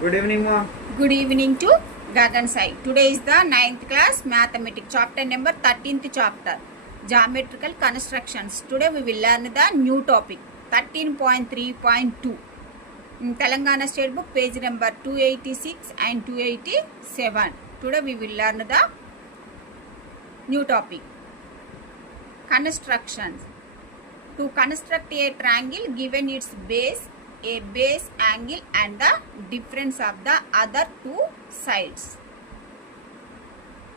Good evening, Ma. Good evening to Gagan Sai. Today is the 9th class mathematics chapter number 13th chapter geometrical constructions. Today we will learn the new topic 13.3.2 in Telangana State Book page number 286 and 287. Today we will learn the new topic constructions. To construct a triangle given its base, a base angle and the difference of the other two sides.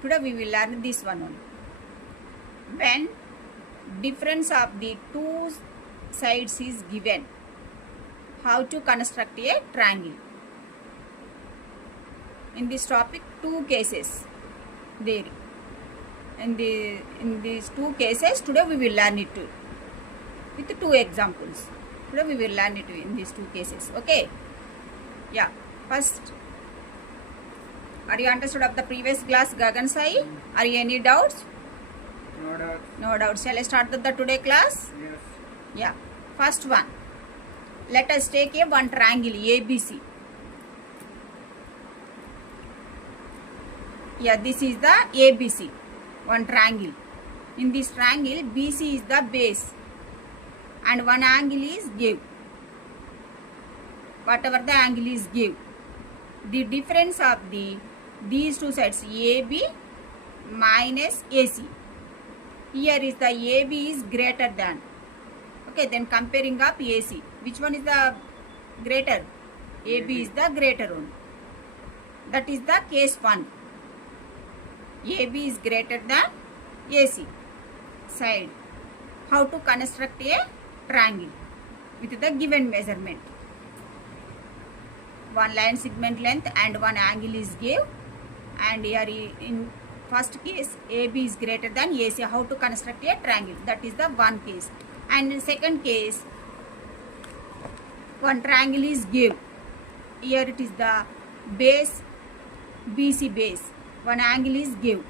Today we will learn this one only. When difference of the two sides is given, how to construct a triangle. In this topic, two cases there. In these two cases, today we will learn it too, with two examples. Today we will learn it in these two cases. Okay. Yeah. First, are you understood of the previous class, Gagan Sai? Are you any doubts? No doubt. No doubts. Shall I start with the today class? Yes. Yeah. First one. Let us take a one triangle ABC. Yeah, this is the ABC. One triangle. In this triangle, BC is the base. And one angle is give. Whatever the angle is give. The difference of these two sides AB minus AC. Here is the AB is greater than. Okay, then comparing up AC. Which one is the greater? AB is the greater one. That is the case 1. AB is greater than AC side. How to construct a triangle with the given measurement. One line segment length and one angle is give, and here in first case AB is greater than AC. How to construct a triangle? That is the one case. And in second case, one triangle is give. Here it is the base BC base. One angle is give.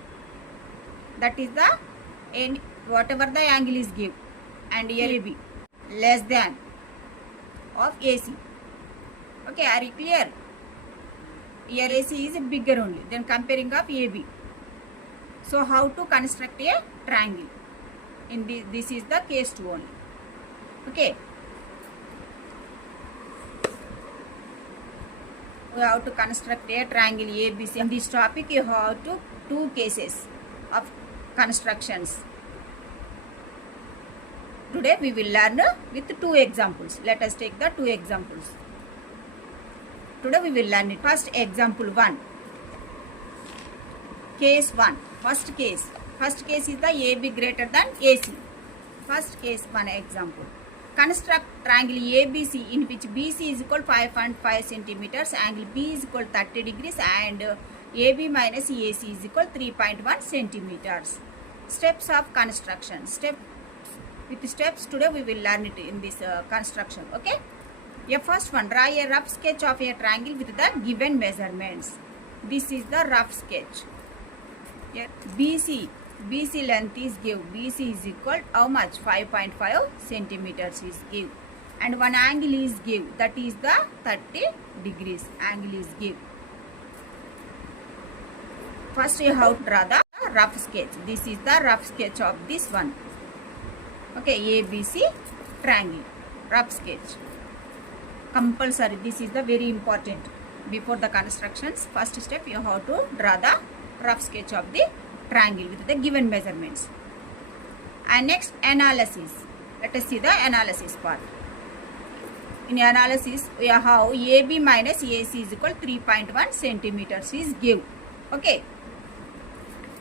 That is the whatever the angle is give, and here AB less than of AC. Okay, are you clear? Here AC is bigger only. Then comparing of AB. So how to construct a triangle? In this is the case 2 only. Okay. We have to construct a triangle ABC. In this topic, you have two cases of constructions. Today we will learn with two examples. Let us take the two examples. Today we will learn it. First example 1. Case 1. First case. First case is the AB greater than AC. First case 1 example. Construct triangle ABC in which BC is equal 5.5 centimeters, angle B is equal 30 degrees and AB minus AC is equal 3.1 centimeters. Steps of construction. With steps, today we will learn it in this construction. Okay. Yeah, first one, draw a rough sketch of a triangle with the given measurements. This is the rough sketch. Here BC length is give. BC is equal how much? 5.5 centimeters is give. And one angle is give. That is the 30 degrees. Angle is give. First you have to draw the rough sketch. This is the rough sketch of this one. Okay, ABC triangle. Rough sketch. Compulsory. This is the very important. Before the constructions, first step you have to draw the rough sketch of the triangle with the given measurements. And next, analysis. Let us see the analysis part. In analysis, we have AB minus AC is equal 3.1 centimeters is give. Okay.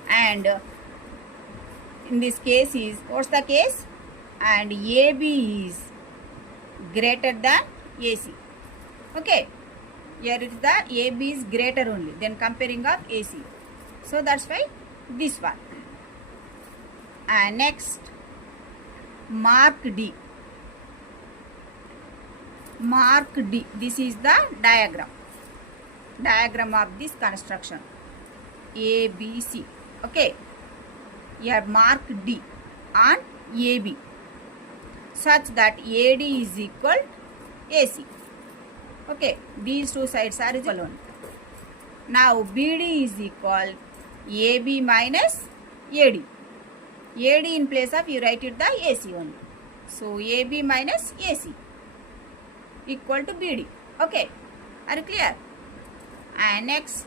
And in this case is, what's the case? And AB is greater than AC. Okay. Here it is the AB is greater only. Then comparing of AC. So that's why this one. And next, mark D. Mark D. This is the diagram. Diagram of this construction. ABC. Okay. Here mark D on AB such that AD is equal AC. Okay, these two sides are equal only. Now BD is equal AB minus AD. AD in place of you write it the AC only. So AB minus AC equal to BD. Okay, are you clear? And next,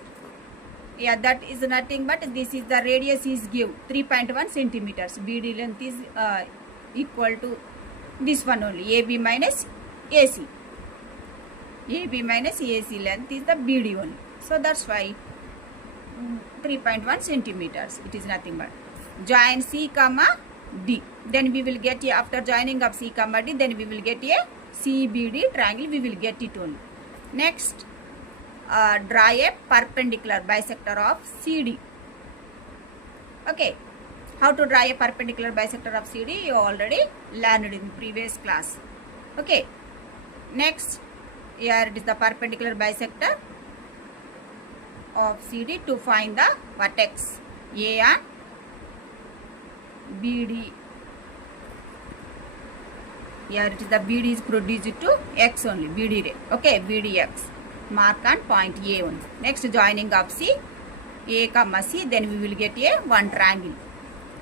yeah, that is nothing but this is the radius is give 3.1 centimeters. BD length is equal to this one only, AB minus AC. AB minus AC length is the BD only. So that's why 3.1 centimeters. It is nothing but. Join C comma D. Then we will get a, after joining of C comma D, then we will get a CBD triangle. We will get it only. Next, draw a perpendicular bisector of CD. Okay, how to draw a perpendicular bisector of CD you already learned in previous class. Okay, next, here it is the perpendicular bisector of CD to find the vertex A and BD. Here it is the BD is produced to X only, BD ray. Okay, BDX. Mark on point A only. Next, joining of C, A comma C, then we will get a one triangle.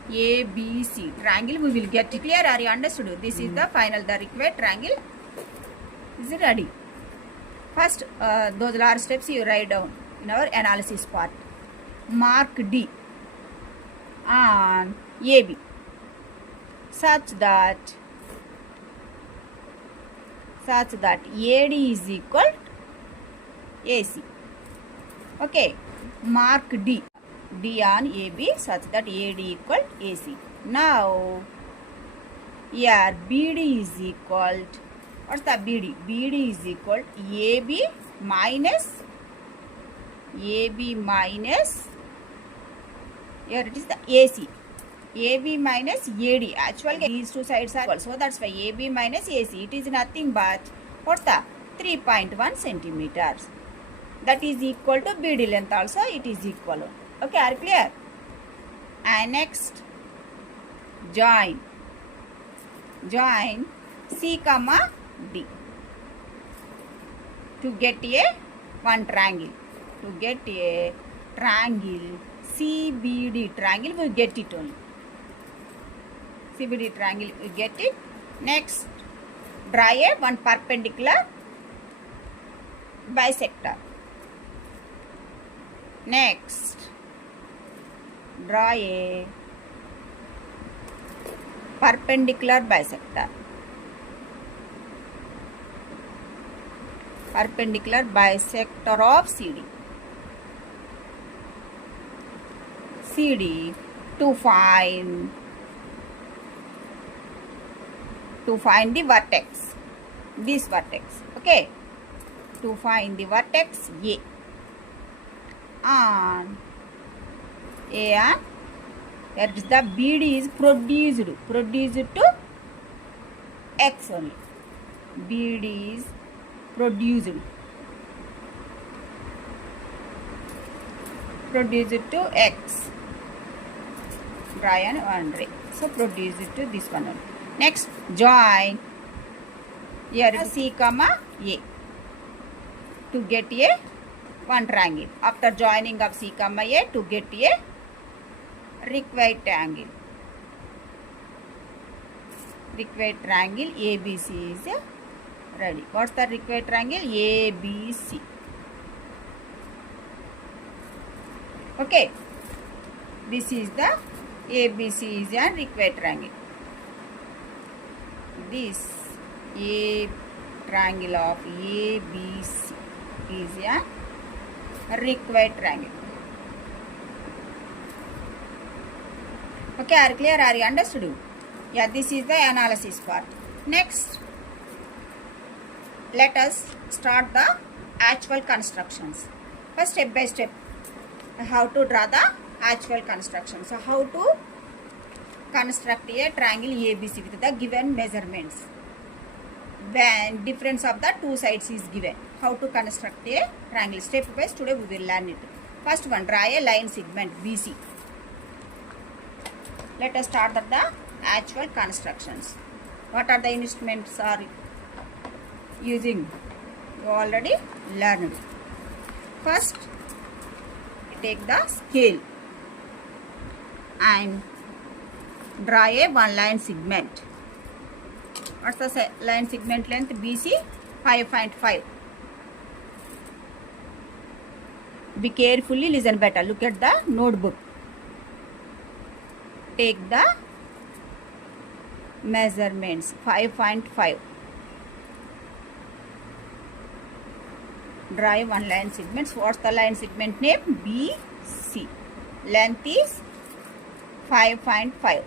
A, B, C. Triangle we will get. Clear? Are you understood? This is the final, the required triangle. Is it ready? First, those large steps you write down in our analysis part. Mark D on AB such that AD is equal AC. Okay, mark D on AB such that AD equal AC. Now, here BD is equal to, what's the BD? BD is equal to AB minus, here it is the AC. AB minus AD. Actually, these two sides are equal. So, that's why AB minus AC. It is nothing but, what's the? 3.1 centimeters. That is equal to BD length also. It is equal. Okay, are you clear? And next, join C comma D to get a one triangle. To get a triangle, CBD triangle, we get it only. CBD triangle, we get it. Next, draw a one perpendicular bisector. Next, draw a perpendicular bisector. Perpendicular bisector of CD. CD to find the vertex, this vertex. Okay, to find the vertex A and here is the BD is produced to X only. BD is produced to X. Draw one ray. So produced to this one only. Next, join here C comma A to get a one triangle. After joining of C comma A to get a required triangle. Required triangle ABC is ready. What's the required triangle? ABC. Okay. This is the ABC is a required triangle. This A triangle of ABC is a required triangle. Okay, are clear? Are you understood? Yeah, this is the analysis part. Next, let us start the actual constructions. First, step by step, how to draw the actual construction. So, how to construct a triangle ABC with the given measurements. When difference of the two sides is given. How to construct a triangle. Step by step, today we will learn it. First one, draw a line segment BC. Let us start the actual constructions. What are the instruments are using? You already learned. First, take the scale and draw a one line segment. What's the line segment length? BC 5.5. Be carefully, listen better. Look at the notebook. Take the measurements 5.5. Draw one line segment. What's the line segment name? BC. Length is 5.5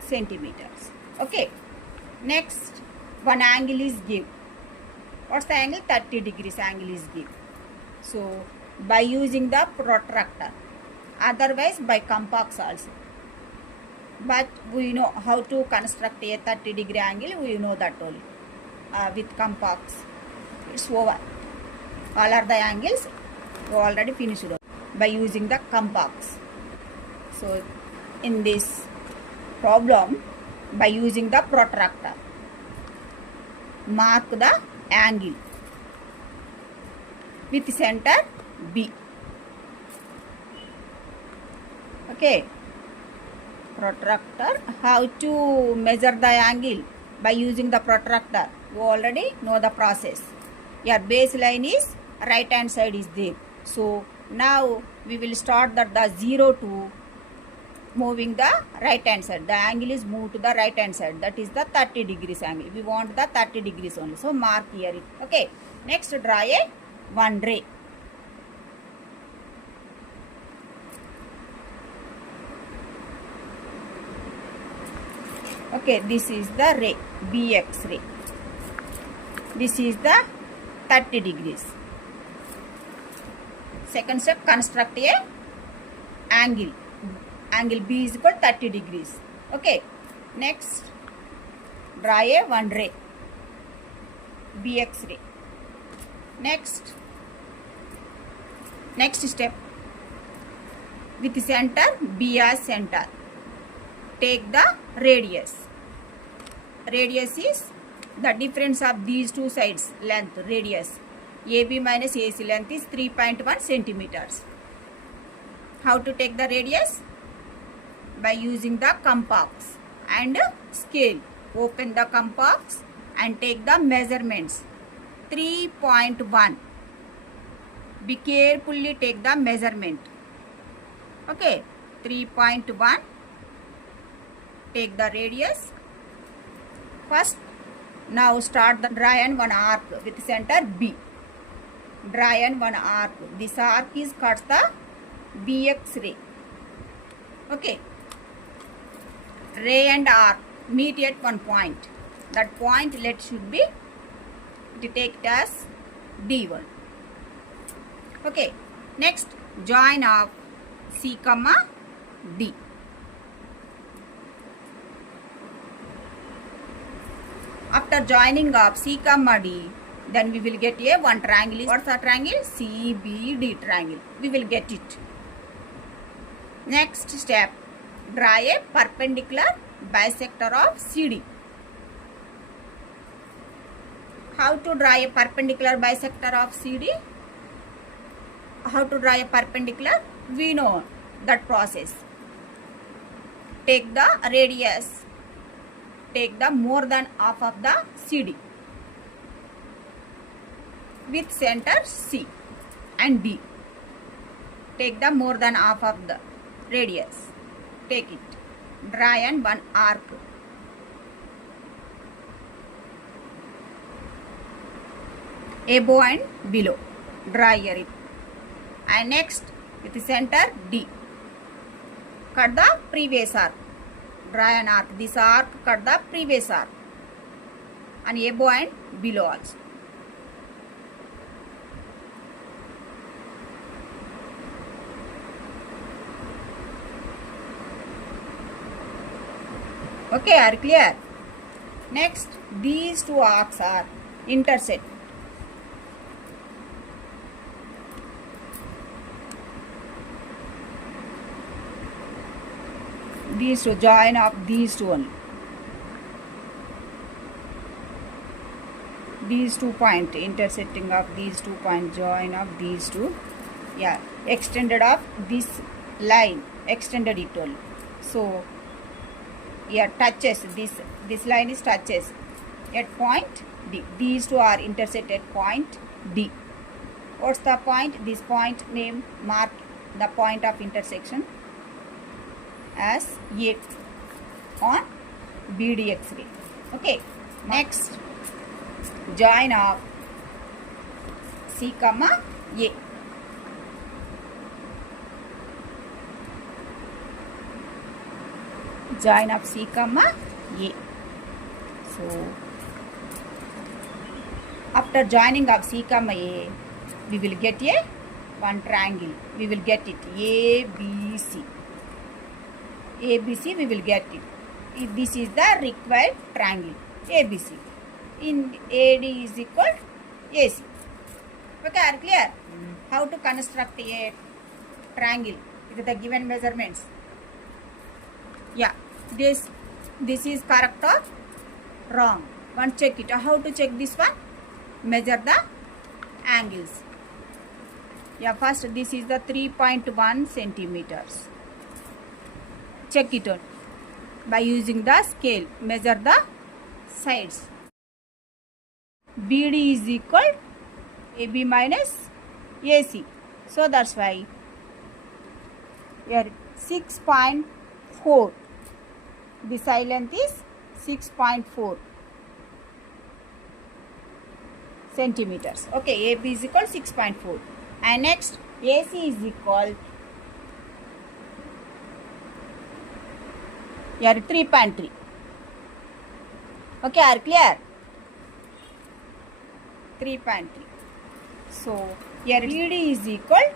centimeters. Okay. Next, one angle is given. What's the angle? 30 degrees angle is given. So, by using the protractor, otherwise by compass also. But we know how to construct a 30 degree angle, we know that only. With compass, it's over. All are the angles already finished by using the compass. So, in this problem, by using the protractor, mark the angle with center B. Okay. Protractor. How to measure the angle by using the protractor? You already know the process. Your baseline is right hand side is there. So now we will start that the 0 to moving the right hand side. The angle is moved to the right hand side. That is the 30 degrees angle. We want the 30 degrees only. So mark here it. Okay. Next, draw a one ray. Okay, this is the ray, BX ray. This is the 30 degrees. Second step, construct a angle. Angle B is equal to 30 degrees. Okay. Next, draw a one ray, BX ray. Next step, with center B as center, take the radius. Radius is the difference of these two sides length, radius. AB minus AC length is 3.1 centimeters. How to take the radius? By using the compass and scale. Open the compass and take the measurements. 3.1. Be carefully take the measurement. Okay. 3.1. Take the radius. First, now start the draw and one arc with center B. Draw and one arc. This arc is cuts the BX ray. Okay. Ray and arc meet at one point. That point let should be detect as D1. Okay. Next, join of C, D. After joining of C, D, then we will get a one triangle. What's the triangle? CBD triangle. We will get it. Next step, draw a perpendicular bisector of CD. How to draw a perpendicular bisector of CD? How to draw a perpendicular? We know that process. Take the radius. Take the more than half of the CD with center C and D. Take the more than half of the radius. Take it. Draw and one arc. Above and below. Draw here it. And next with the center D. Cut the previous arc. Draw an arc. This arc cut the previous arc. And above and below also. Okay, are clear? Next, these two arcs are intersect. These two join of these two only. these 2 points, intersecting of these 2 points, join of these two, yeah, extended of this line, extended it only. So yeah, touches this line is touches at point D. These two are intersect at point D. What's the point? This point name, mark the point of intersection as A on BD X-ray. Okay, next join of C comma A. Join of C comma A. So after joining of C comma A, we will get a one triangle. We will get it ABC. ABC we will get it. This is the required triangle ABC. In AD is equal to AC. Okay, are clear? How to construct a triangle with the given measurements? Yeah, this is correct or wrong? One check it. How to check this one? Measure the angles. Yeah, first this is the 3.1 centimeters. Check it out by using the scale. Measure the sides. BD is equal to AB minus AC. So that's why here 6.4. The side length is 6.4 centimeters. Okay, AB is equal to 6.4. And next AC is equal here 3.3. Okay, are clear? 3.3. So here BD is equal,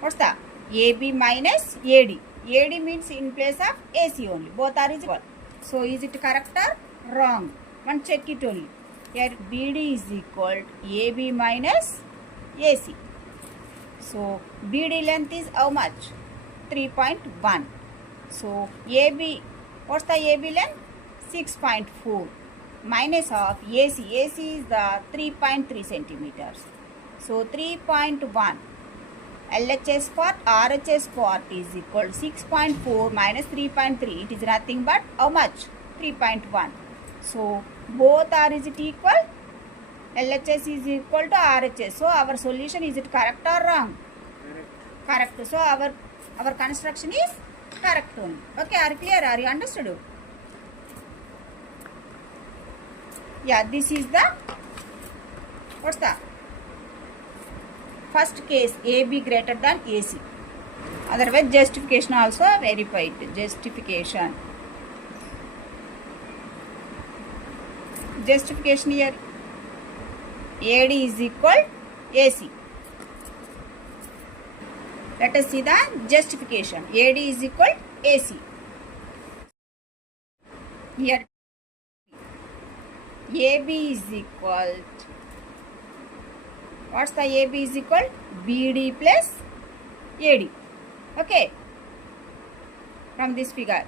what's that? AB minus AD. AD means in place of AC only. Both are equal. So is it correct or wrong? One check it only. Here BD is equal to AB minus AC. So BD length is how much? 3.1. So AB, what's the AB length? 6.4 minus of AC. AC is the 3.3 centimeters. So 3.1. LHS part, RHS part is equal to 6.4 minus 3.3. It is nothing but how much? 3.1. So both are is it equal? LHS is equal to RHS. So our solution, is it correct or wrong? Correct. So our construction is correct only. Okay, are clear? Are you understood? Yeah, this is the, what's the first case, AB greater than AC. Otherwise justification also verified. Justification here AD is equal AC. Let us see the justification. AD is equal AC. Here AB is equal, what's the AB is equal? BD plus AD. Okay. From this figure,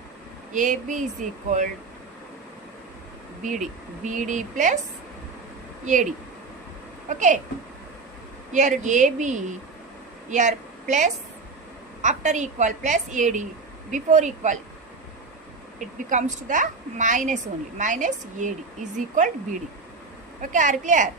AB is equal BD. BD plus AD. Okay. Here AB, here plus, after equal plus AD, before equal, it becomes to the minus only. Minus AD is equal to BD. Okay, are clear?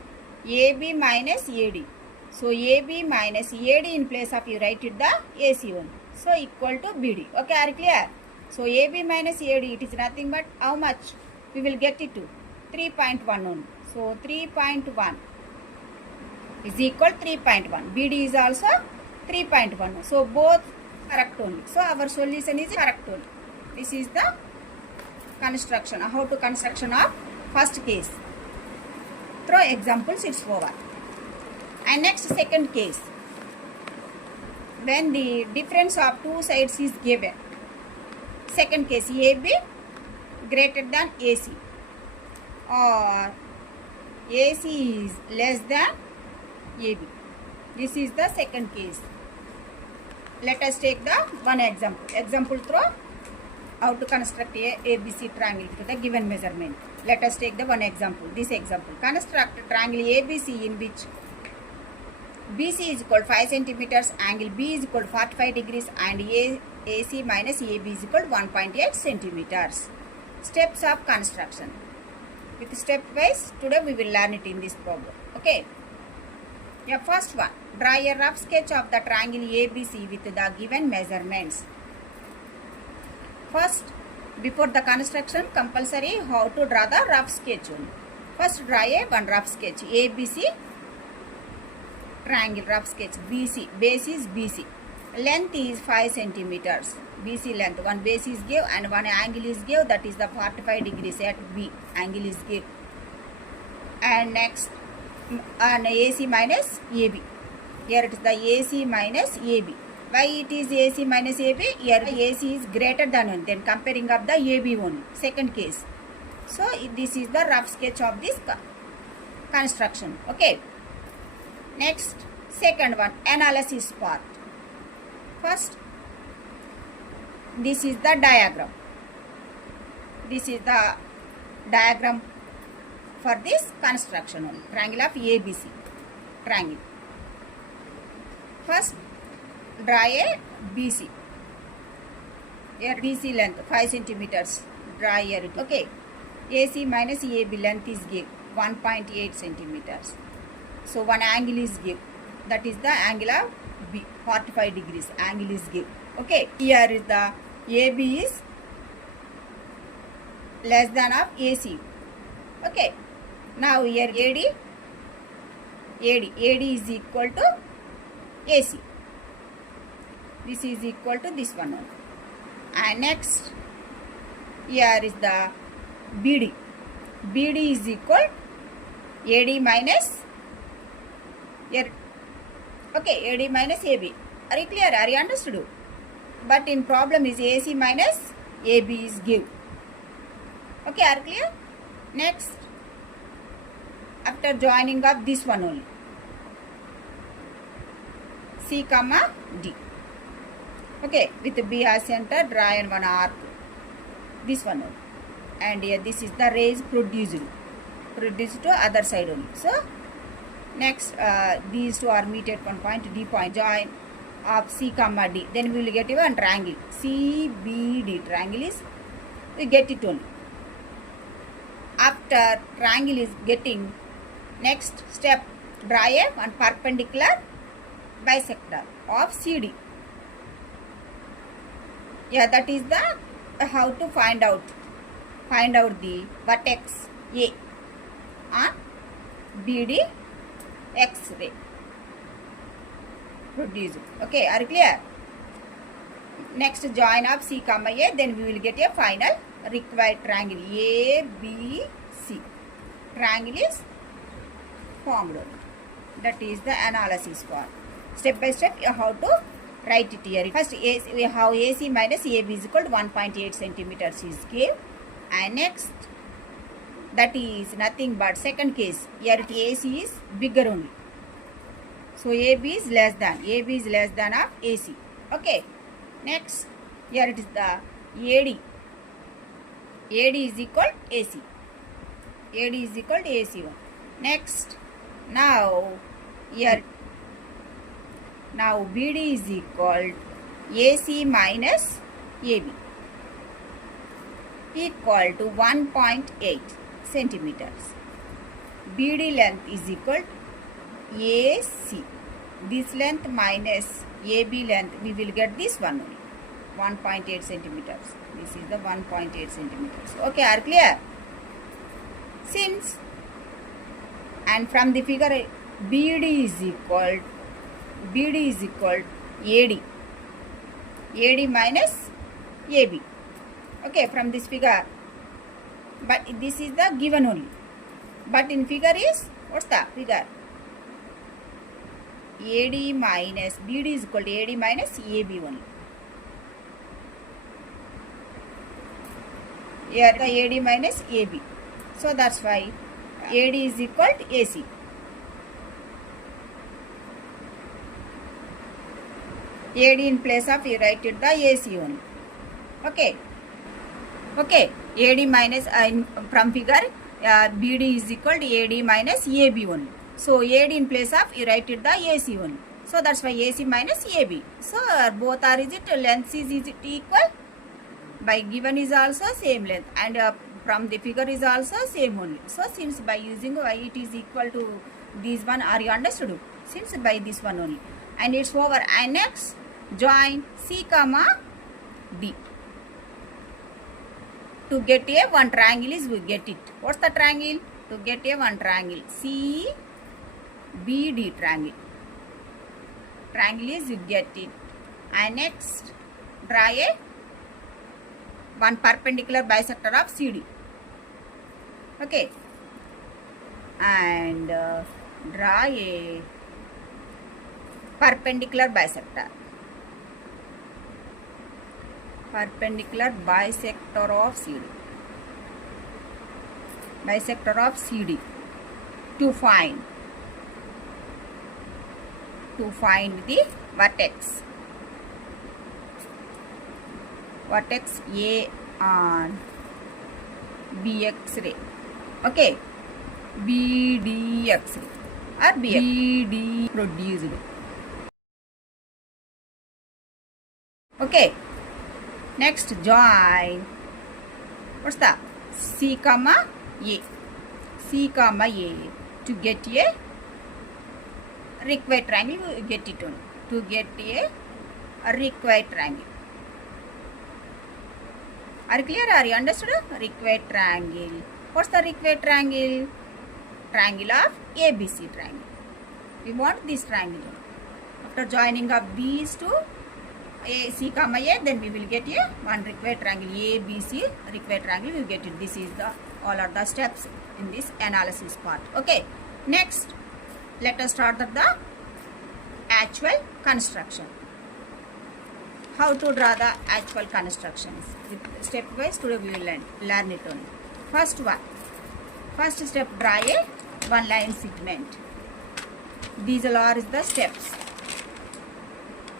AB minus AD. So AB minus AD in place of, you write it the AC one. So equal to BD. Okay, are clear? So AB minus AD, it is nothing but how much? We will get it to 3.1 only. So 3.1 is equal 3.1. BD is also 3.1. So both correct only. So our solution is correct only. This is the construction. How to construction of first case. Through examples it's over. And next second case. When the difference of two sides is given. Second case, AB greater than AC. Or AC is less than AB. This is the second case. Let us take the one example. Example through how to construct a ABC triangle to the given measurement. Let us take the one example. This example. Construct a triangle ABC in which BC is equal to 5 centimeters, angle B is equal to 45 degrees and AC minus AB is equal to 1.8 centimeters. Steps of construction. With step wise, today we will learn it in this problem. Okay. Yeah, first one. Draw a rough sketch of the triangle ABC with the given measurements. First, before the construction, compulsory how to draw the rough sketch only. First, draw one rough sketch. ABC triangle rough sketch. BC, base is BC. Length is 5 centimeters. BC length. One base is given and one angle is given. That is the 45 degrees at B. Angle is given. And next, an AC minus AB. Here it is the AC minus AB. Why it is AC minus AB? Here AC is greater than 1. Then comparing of the AB only. Second case. So this is the rough sketch of this construction. Okay. Next, second one, analysis part. First, this is the diagram. This is the diagram for this construction only. Triangle of ABC. Triangle. First, draw a BC. Here BC length 5 centimeters. Draw here. Okay. AC minus AB length is given 1.8 centimeters. So one angle is given. That is the angle of B. 45 degrees. Angle is given. Okay. Here is the AB is less than of AC. Okay. Now here AD is equal to AC. This is equal to this one only. And next, here is the BD. BD is equal AD minus here. Okay, AD minus AB. Are you clear? Are you understood? But in problem is AC minus AB is given. Okay, are you clear? Next, after joining up this one only. C comma D. Okay, with B as center, draw and one arc. This one only. And here this is the rays produced to other side only. So next, these two are meet at one point, D point, join of C comma D. Then we will get one triangle. CBD triangle is, we get it only. After triangle is getting, next step, draw a one perpendicular bisector of CD. Yeah, that is the how to find out the vertex A on BD X-ray produced. Okay, are you clear? Next, join of C comma A, then we will get a final required triangle ABC. Triangle is formed. That is the analysis part. Step by step, how to write it here. First, we have AC minus AB is equal to 1.8 centimeters is given. And next, that is nothing but second case. Here AC is bigger only. So AB is less than of AC. Okay. Next, here it is the AD. AD is equal to AC. AD is equal to AC1. Next, now here, now BD is equal to AC minus AB equal to 1.8 centimeters. BD length is equal to AC. This length minus AB length, we will get this one only, 1.8 centimeters. This is the 1.8 centimeters. Okay, are clear? Since, and from the figure, BD is equal to AD. AD minus AB. Okay, from this figure. But this is the given only. But in figure is, what's the figure? AD minus, BD is equal to AD minus AB only. Here the AD minus AB. So that's why AD is equal to AC. AD in place of, you write it the AC only. Okay. Okay. AD minus from figure BD is equal to AD minus AB only. So AD in place of you write it the AC only. So that's why AC minus AB. So both are is it length is it equal? By given is also same length, and from the figure is also same only. So since by using y it is equal to this one, are you understood? Since by this one only, and it's over. And next join C comma D. To get a one triangle is we get it. What's the triangle? To get a one triangle, C B D triangle. Triangle is you get it. And next draw a one perpendicular bisector of CD. Okay. And draw a perpendicular bisector. Perpendicular bisector of CD. Bisector of CD. To find the vertex. Vertex A on BX ray. Okay. BDX ray or BD produced. Okay. Next join. What's that? C comma A. C comma A. To get a required triangle, we get it on. To get a required triangle. Are you clear? Are you understood? Required triangle. What's the required triangle? Triangle of ABC triangle. We want this triangle. After joining of these two, A, C comma A, then we will get a one required triangle. ABC required triangle, we will get it. This is the all are the steps in this analysis part. Okay. Next, let us start the actual construction. How to draw the actual constructions. Step wise today we will learn it only. First step, draw a one line segment. These all are the steps.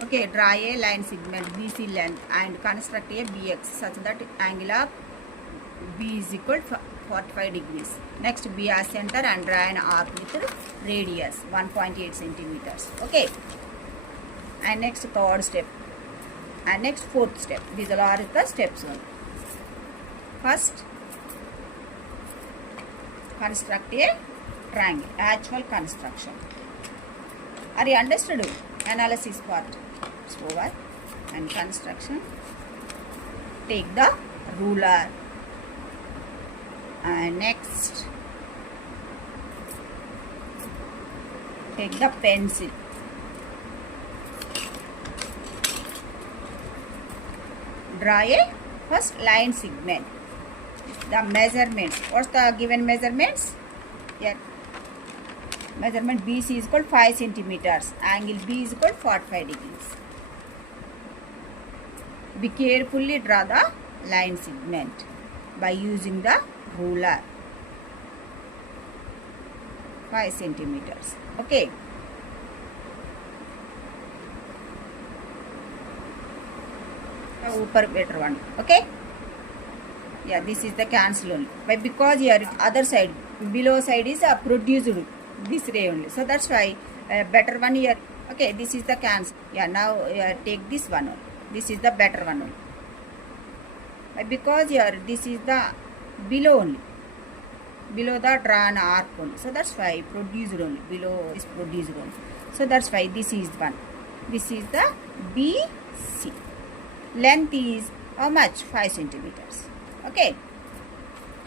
Okay, draw a line segment BC length and construct a BX such that angle of B is equal to 45 degrees. Next, be a center and draw an arc with radius 1.8 centimeters. Okay. And next third step. And next fourth step. These all are the steps one. First, construct a triangle. Actual construction. Are you understood? Analysis part. It's over. And construction. Take the ruler. And next, take the pencil. Draw a first line segment. The measurements. What's the given measurements? Here. Measurement BC is equal to 5 centimeters. Angle B is equal to 45 degrees. Be carefully draw the line segment by using the ruler. 5 centimeters. Okay. Upper better one. Okay. Yeah, this is the cancel only. But because here other side, below side is produced this ray only. So that's why better one here. Okay, this is the cancel. Yeah, now take this one only. This is the better one only. But because here this is the below only. Below the drawn arc only. So that's why produced only. Below is produced only. So that's why this is one. This is the BC. Length is how much? 5 centimeters. Okay.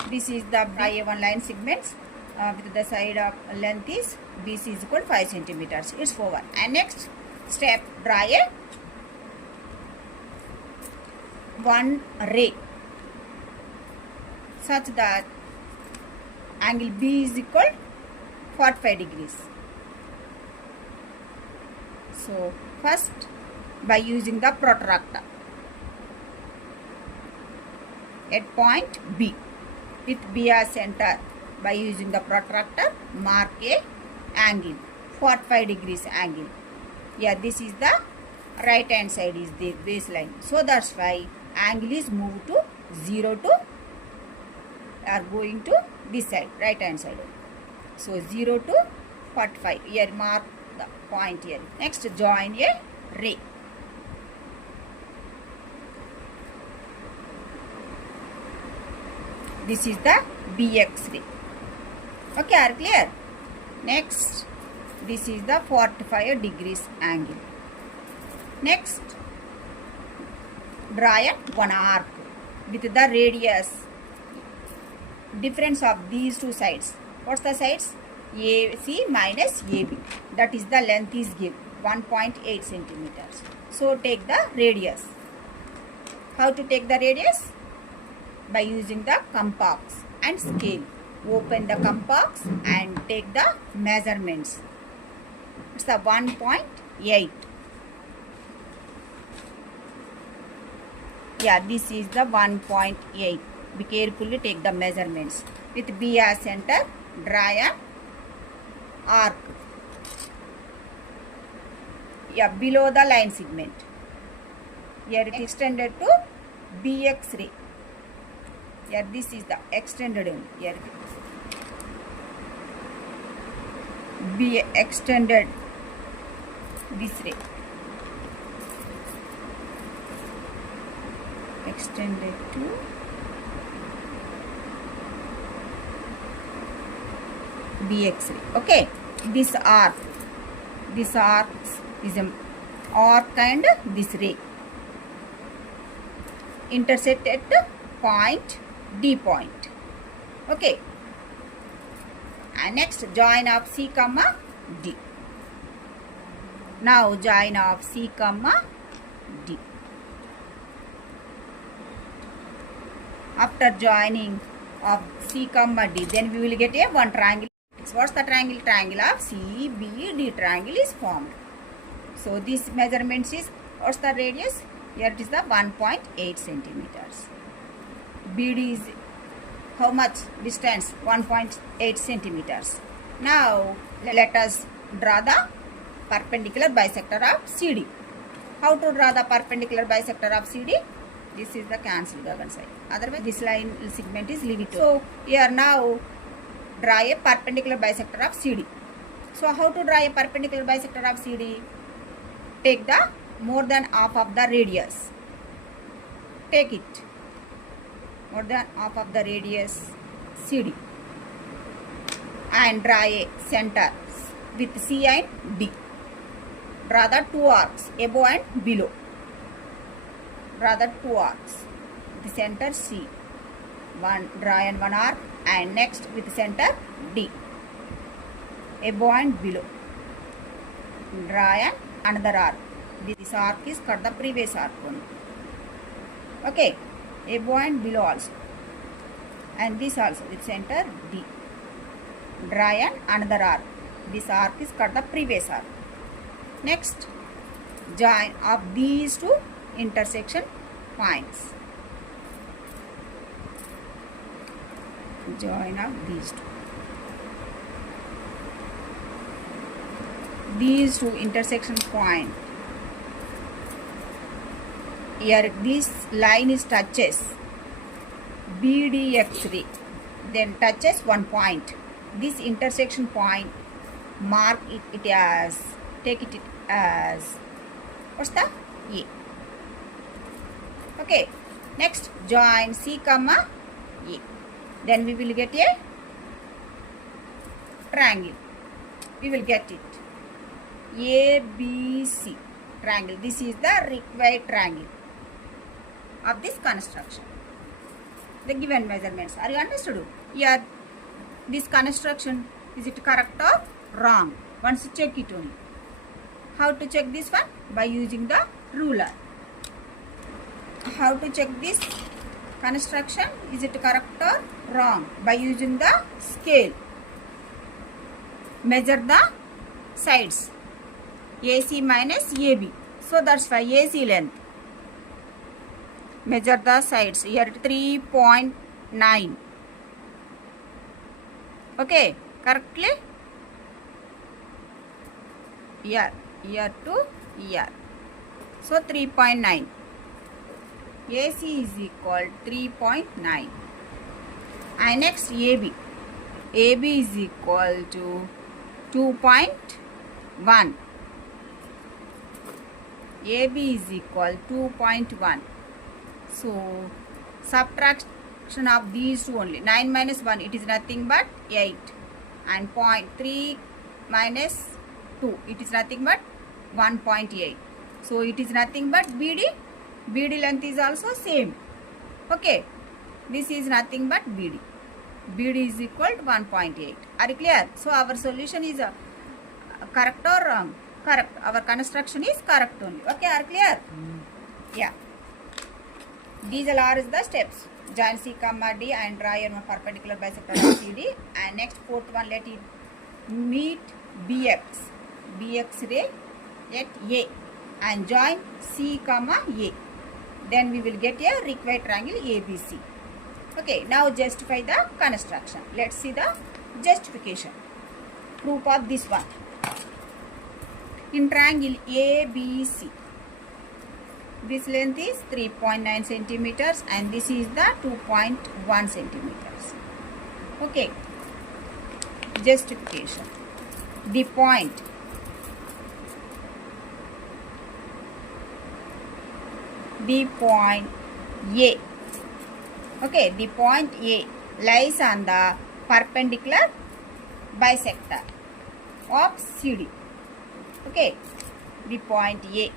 This is the one line segments with the side of length is BC is equal to 5 centimeters. It's over. And next step, draw a one ray such that angle B is equal to 45 degrees. So first, by using the protractor at point B with B as center, by using the protractor mark a angle 45 degrees angle. Yeah, this is the right hand side is the baseline. So that's why angle is moved to 0 to are going to this side, right hand side. So 0 to 45. Here mark the point here. Next, join a ray. This is the BX ray. Okay, are clear? Next, this is the 45 degrees angle. Next, draw one arc with the radius difference of these two sides. What's the sides? AC minus AB. That is the length is given 1.8 centimeters. So take the radius. How to take the radius? By using the compass and scale. Open the compass and take the measurements. It's the 1.8. Yeah, this is the 1.8. Be carefully take the measurements. With B as center, draw an arc. Yeah, below the line segment. Here it is extended to BX ray. Here this is the extended one. Here B extended this ray. Extended to BX ray. Okay, this arc is an arc and this ray intersect at point D point. Okay, and next join of C comma D. Now join of C comma D. After joining of C comma D, then we will get a one triangle. What's the triangle? Triangle of CBD triangle is formed. So this measurements is, what's the radius? Here it is the 1.8 centimeters. BD is how much distance? 1.8 centimeters. Now let us draw the perpendicular bisector of CD. How to draw the perpendicular bisector of CD? This is the cancelled one side. Otherwise this line segment is leave it. So here now draw a perpendicular bisector of CD. So how to draw a perpendicular bisector of CD? Take the more than half of the radius. Take it. More than half of the radius CD. And draw a center with C and D. Draw the two arcs above and below. Draw the two arcs. The center C. Draw and one arc, and next with center D. Above and below. Draw and another arc. This arc is cut the previous arc one. Okay. Above and below also. And this also with center D. Draw and another arc. This arc is cut the previous arc. Next, join of these two intersection points. Join of these two. These two intersection point. Here this line is touches BDX ray. Then touches one point. This intersection point, mark it as, take it as, what's the? A. Okay. Next, join C comma A. Then we will get a triangle. We will get it. ABC triangle. This is the required triangle of this construction. The given measurements. Are you understood? Here, this construction, is it correct or wrong? Once check it only. How to check this one? By using the ruler. How to check this construction? Is it correct or wrong? By using the scale. Measure the sides. AC minus AB. So that's why AC length. Measure the sides. Here 3.9. Okay, correctly? Here to here. So 3.9. AC is equal 3.9. And next AB. AB is equal to 2.1. AB is equal to 2.1. So subtraction of these two only. 9 minus 1, it is nothing but 8. And 0.3 minus 2, it is nothing but 1.8. So it is nothing but BD. BD length is also same. Okay. This is nothing but BD. BD is equal to 1.8. Are you clear? So our solution is correct or wrong? Correct. Our construction is correct only. Okay, are you clear? Yeah. These are the steps. Join C, comma D and draw your perpendicular bisector of CD. And next fourth one, let it meet BX. BX ray at A. And join C, comma A. Then we will get a required triangle ABC. Okay, now justify the construction. Let's see the justification. Proof of this one. In triangle ABC, this length is 3.9 centimeters and this is the 2.1 centimeters. Okay, justification. The point A. Okay, the point A lies on the perpendicular bisector of CD. Okay, the point A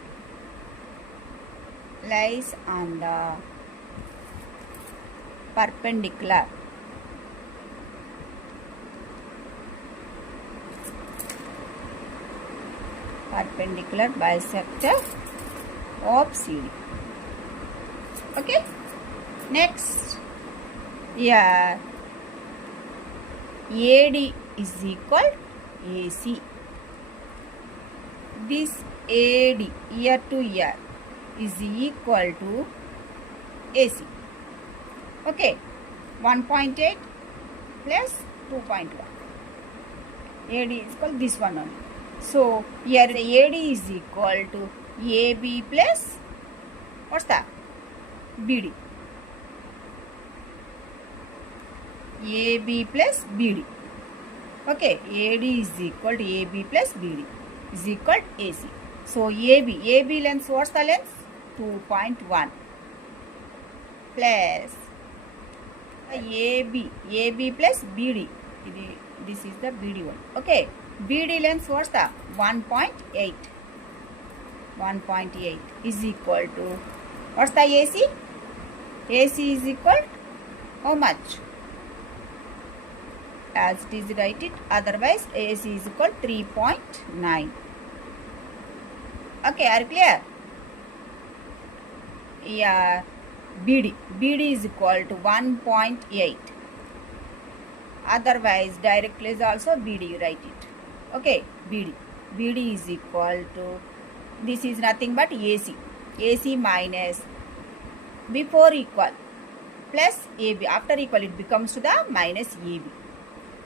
lies on the perpendicular bisector of CD. Okay, next, yeah, AD is equal AC. This AD ear to ear is equal to AC. Okay, 1.8 plus 2.1. AD is equal to this one only. So here the AD is equal to AB plus what's that? BD. AB plus BD. Okay, AD is equal to AB plus BD is equal to AC. So AB length, what's the length? 2.1 plus AB plus BD. This is the BD one. Okay, BD length, what's the? 1.8. 1.8 is equal to, what's the AC? AC is equal to how much? As it is, write it. Otherwise, AC is equal to 3.9. Okay, are you clear? Yeah, BD is equal to 1.8. Otherwise, directly is also BD, you write it. Okay, BD is equal to, this is nothing but AC. AC minus, before equal, plus AB. After equal, it becomes to the minus AB.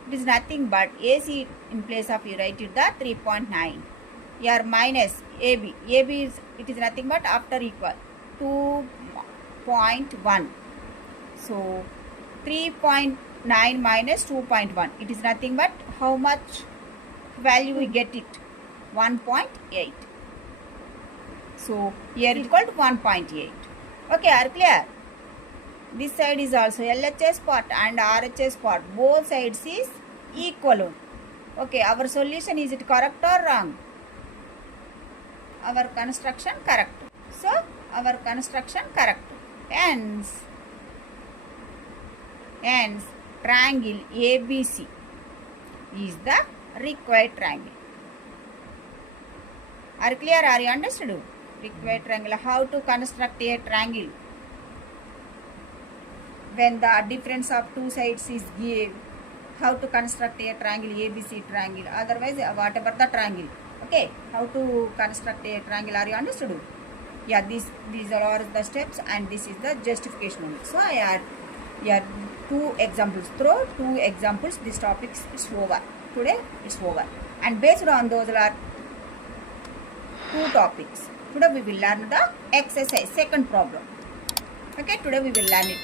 It is nothing but AC in place of, you write it the 3.9. Here minus AB. AB is, it is nothing but after equal 2.1. So 3.9 minus 2.1. It is nothing but how much value we get it? 1.8. So here it is equal to 1.8. Okay, are clear? This side is also LHS part and RHS part. Both sides is equal. Okay, our solution, is it correct or wrong? Our construction correct. So our construction correct. Hence triangle ABC is the required triangle. Are you clear? Are you understood? Required triangle. How to construct a triangle? When the difference of two sides is given, how to construct a triangle, ABC triangle, otherwise whatever the triangle. Okay, how to construct a triangle, are you understood? Yeah, these are the steps and this is the justification only. So I add here 2 examples. Through 2 examples, this topic is over. Today it's over. And based on those are 2 topics. Today we will learn the exercise, second problem. Okay, today we will learn it.